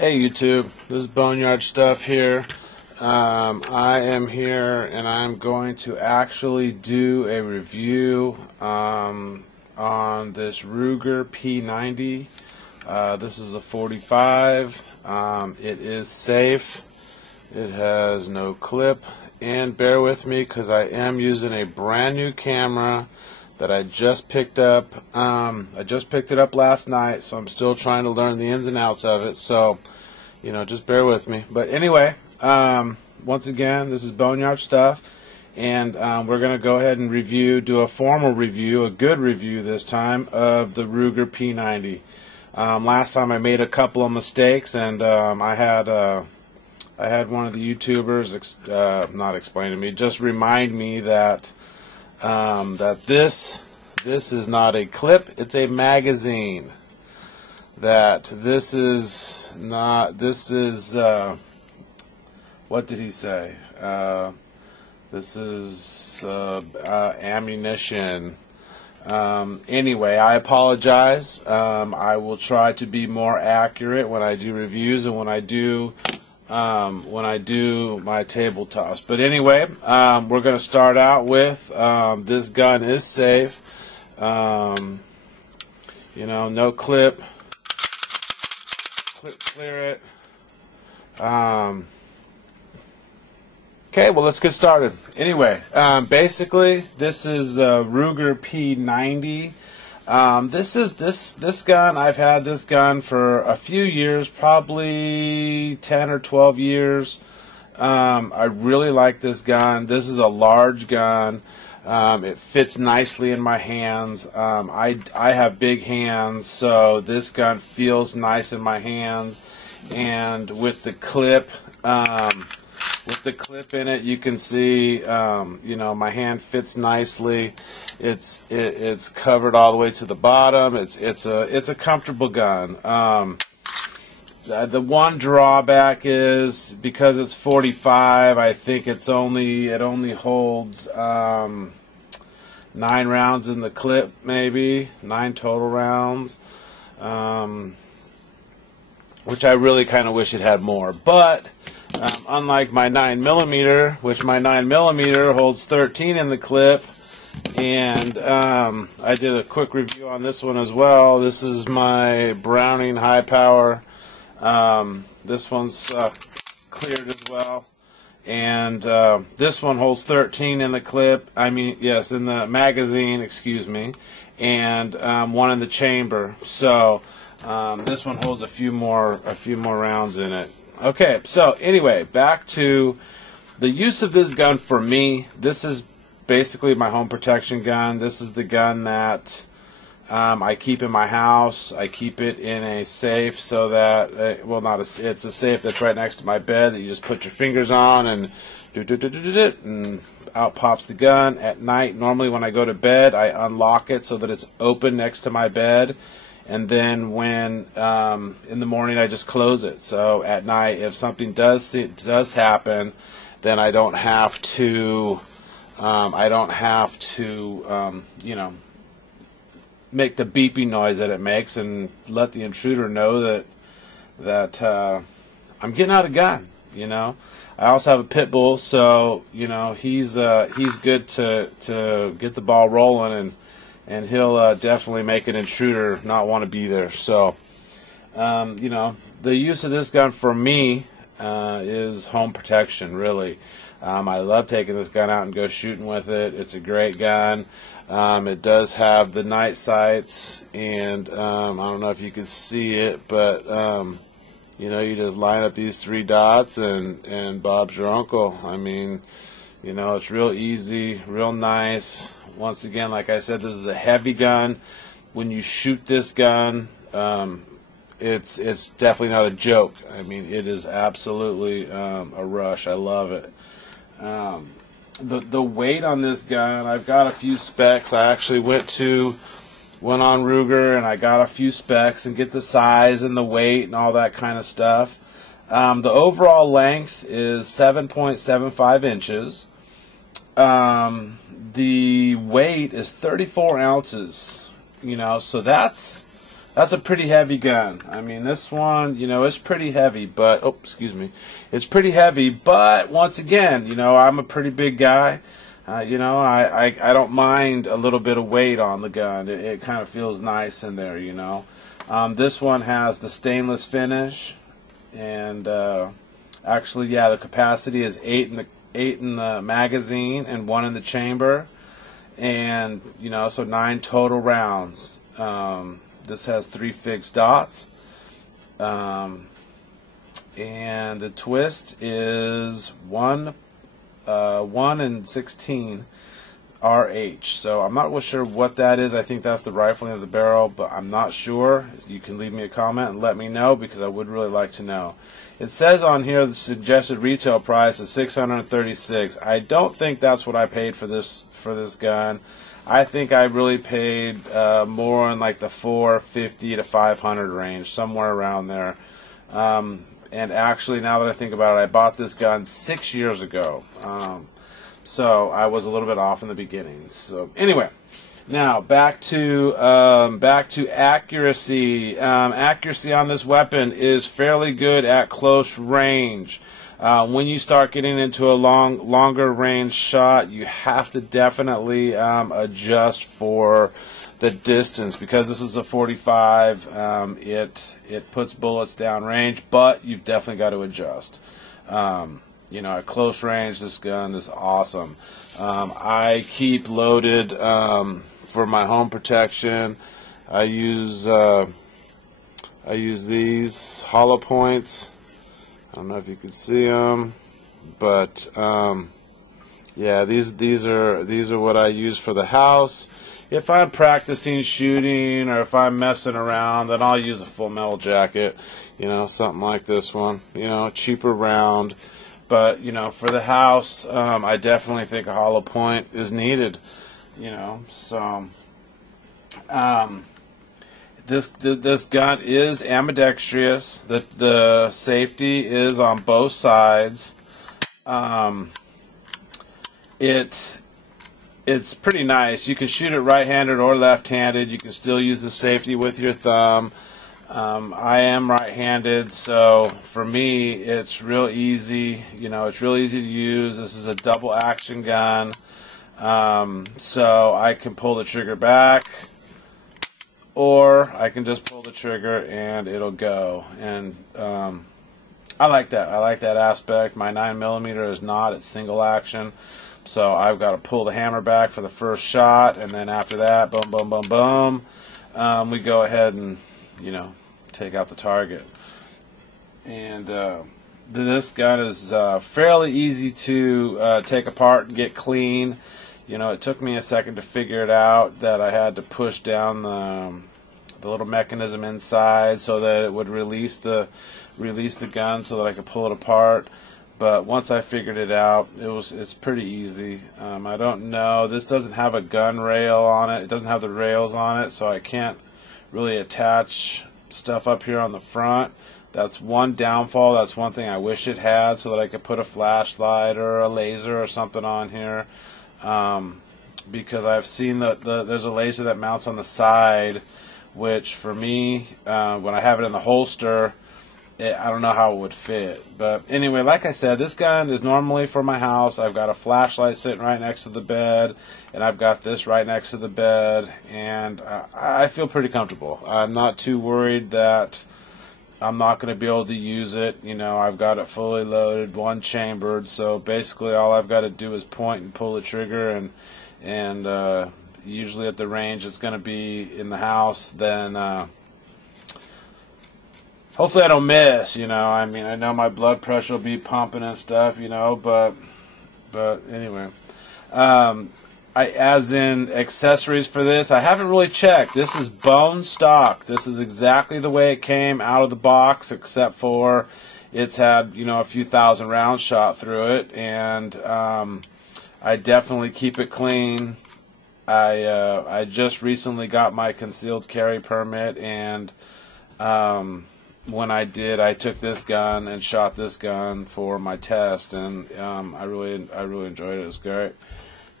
Hey YouTube, this is Boneyard Stuff here. I am here and I'm going to actually do a review on this Ruger P90. This is a 45. It is safe. It has no clip. And bear with me because I am using a brand new camera that I just picked up. I just picked it up last night, so I'm still trying to learn the ins and outs of it. So, you know, just bear with me. But anyway, once again, this is Boneyard Stuff, and we're going to go ahead and do a formal review, a good review this time, of the Ruger P90. Last time I made a couple of mistakes, and I had one of the YouTubers not explain to me, just remind me that this is not a clip, it's a magazine. What did he say? This is ammunition. Anyway, I apologize. I will try to be more accurate when I do reviews and when I do my tabletops. But anyway, we're going to start out with this gun is safe. You know, no clip. Clip clear it. Okay, well, let's get started. Anyway, basically, this is Ruger P90. This gun, I've had this gun for a few years, probably 10 or 12 years. I really like this gun. This is a large gun. It fits nicely in my hands. I have big hands, so this gun feels nice in my hands. And with the clip, in it, you can see, you know, my hand fits nicely. It's covered all the way to the bottom. It's a comfortable gun. The one drawback is because it's 45. I think it only holds 9 rounds in the clip, maybe 9 total rounds. Which I really kind of wish it had more, but unlike my 9mm, which my 9mm holds 13 in the clip, and I did a quick review on this one as well. This is my Browning high power. This one's cleared as well, and this one holds 13 in the clip. I mean, yes, in the magazine, excuse me, and one in the chamber. So this one holds a few more rounds in it. Okay, so anyway, back to the use of this gun for me. This is basically my home protection gun. This is the gun that I keep in my house. I keep it in a safe so that, it's a safe that's right next to my bed that you just put your fingers on and and out pops the gun. At night, normally when I go to bed, I unlock it so that it's open next to my bed. And then when in the morning, I just close it. So at night, if something does happen, then I don't have to you know, make the beeping noise that it makes and let the intruder know that I'm getting out a gun. You know, I also have a pit bull, so you know he's good to get the ball rolling, and he'll definitely make an intruder not want to be there. So, you know, the use of this gun for me is home protection, really. I love taking this gun out and go shooting with it. It's a great gun. It does have the night sights, and I don't know if you can see it, but you know, you just line up these 3 dots, and Bob's your uncle. I mean, you know, it's real easy, real nice. Once again, like I said, this is a heavy gun. When you shoot this gun, it's definitely not a joke. I mean, it is absolutely a rush. I love it. The weight on this gun, I've got a few specs. I actually went on Ruger and I got a few specs and get the size and the weight and all that kind of stuff. The overall length is 7.75 inches. The weight is 34 ounces, you know, so that's That's a pretty heavy gun. I mean, this one, you know, it's pretty heavy, but, oh, excuse me. It's pretty heavy, but once again, you know, I'm a pretty big guy. You know, I don't mind a little bit of weight on the gun. It kind of feels nice in there, you know. This one has the stainless finish, and actually, yeah, the capacity is 8 in the magazine and 1 in the chamber, and you know, so 9 total rounds. This has 3 fixed dots, and the twist is 1 and 16 RH. So I'm not really sure what that is. I think that's the rifling of the barrel, but I'm not sure. You can leave me a comment and let me know, because I would really like to know. It says on here the suggested retail price is $636. I don't think that's what I paid for this gun. I think I really paid more in like the $450 to $500 range, somewhere around there. And actually, now that I think about it, I bought this gun 6 years ago. So I was a little bit off in the beginning. So anyway, now back to accuracy. Accuracy on this weapon is fairly good at close range. When you start getting into a longer range shot, you have to definitely adjust for the distance, because this is a 45. It puts bullets down range, but you've definitely got to adjust. You know, at close range, this gun is awesome. I keep loaded for my home protection. I use these hollow points. I don't know if you can see them, but yeah, these are what I use for the house. If I'm practicing shooting, or if I'm messing around, then I'll use a full metal jacket, you know, something like this one, you know, cheaper round. But, you know, for the house, I definitely think a hollow point is needed, you know. So this gun is ambidextrous. The safety is on both sides. It's pretty nice. You can shoot it right-handed or left-handed. You can still use the safety with your thumb. I am right-handed, so for me, it's real easy. You know, it's real easy to use. This is a double action gun, so I can pull the trigger back, or I can just pull the trigger and it'll go. And I like that. I like that aspect. My 9mm is not. It's single action. So I've got to pull the hammer back for the first shot, and then after that, boom, boom, boom, boom, we go ahead and, you know, take out the target. And this gun is fairly easy to take apart and get clean. You know, it took me a second to figure it out that I had to push down the little mechanism inside so that it would release the gun so that I could pull it apart. But once I figured it out, it's pretty easy. I don't know. This doesn't have a gun rail on it. It doesn't have the rails on it, so I can't really attach stuff up here on the front. That's one downfall. That's one thing I wish it had, so that I could put a flashlight or a laser or something on here. Because I've seen there's a laser that mounts on the side, which for me, when I have it in the holster, I don't know how it would fit. But anyway, like I said, this gun is normally for my house. I've got a flashlight sitting right next to the bed, and I've got this right next to the bed, and I feel pretty comfortable. I'm not too worried that I'm not going to be able to use it. You know, I've got it fully loaded, one chambered, so basically all I've got to do is point and pull the trigger, and usually at the range it's going to be in the house. Then hopefully I don't miss, you know. I mean, I know my blood pressure will be pumping and stuff, you know, but anyway. As in accessories for this, I haven't really checked. This is bone stock. This is exactly the way it came out of the box, except for it's had, you know, a few thousand rounds shot through it, and I definitely keep it clean. I just recently got my concealed carry permit, and when I did, I took this gun and shot this gun for my test, and I really enjoyed it. It was great,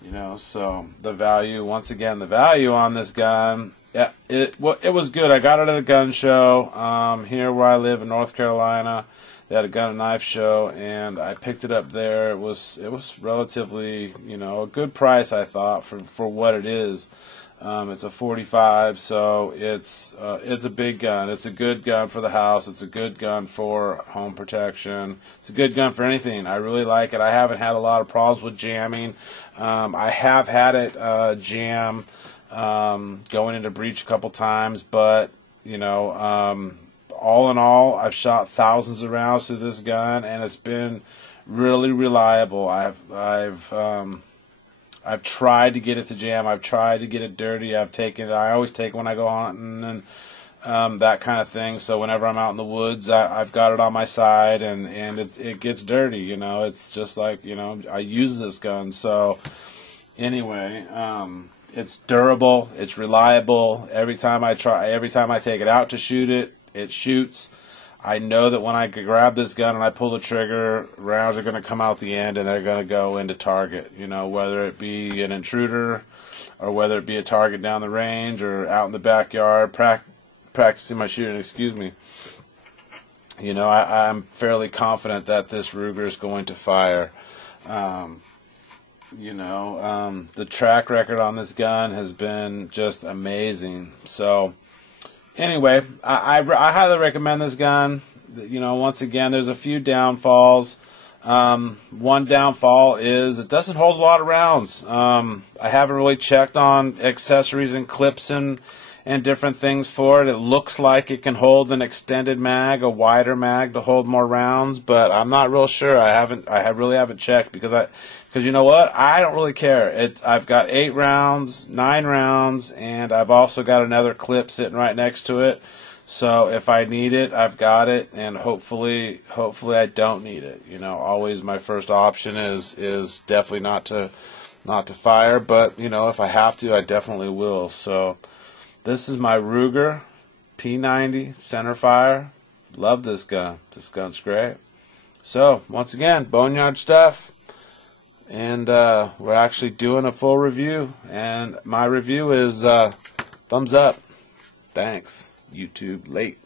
you know. So the value, once again, the value on this gun Yeah, it was good. I got it at a gun show here where I live in North Carolina. They had a gun and knife show, and I picked it up there. It was relatively, a good price, I thought, for what it is. It's a 45, so it's a big gun. It's a good gun for the house. It's a good gun for home protection. It's a good gun for anything. I really like it. I haven't had a lot of problems with jamming. I have had it jam going into breach a couple times, but all in all, I've shot thousands of rounds through this gun, and it's been really reliable. I've tried to get it to jam. I've tried to get it dirty. I always take it when I go hunting and that kind of thing. So whenever I'm out in the woods, I've got it on my side, and it gets dirty. It's just like I use this gun. So anyway, it's durable. It's reliable. Every time I take it out to shoot it, it shoots. I know that when I grab this gun and I pull the trigger, rounds are going to come out the end and they're going to go into target. Whether it be an intruder or whether it be a target down the range or out in the backyard practicing my shooting. Excuse me. I'm fairly confident that this Ruger is going to fire. The track record on this gun has been just amazing. So anyway, I highly recommend this gun. Once again, there's a few downfalls. One downfall is it doesn't hold a lot of rounds. I haven't really checked on accessories and clips and different things for it. It looks like it can hold an extended mag, a wider mag to hold more rounds, but I'm not real sure. I really haven't checked because you know what? I don't really care. I've got 8 rounds, 9 rounds, and I've also got another clip sitting right next to it. So if I need it, I've got it, and hopefully I don't need it. Always my first option is definitely not to fire, but if I have to, I definitely will. So this is my Ruger P90 Center Fire. Love this gun. This gun's great. So once again, boneyard stuff. And we're actually doing a full review, and my review is thumbs up. Thanks, YouTube. Late.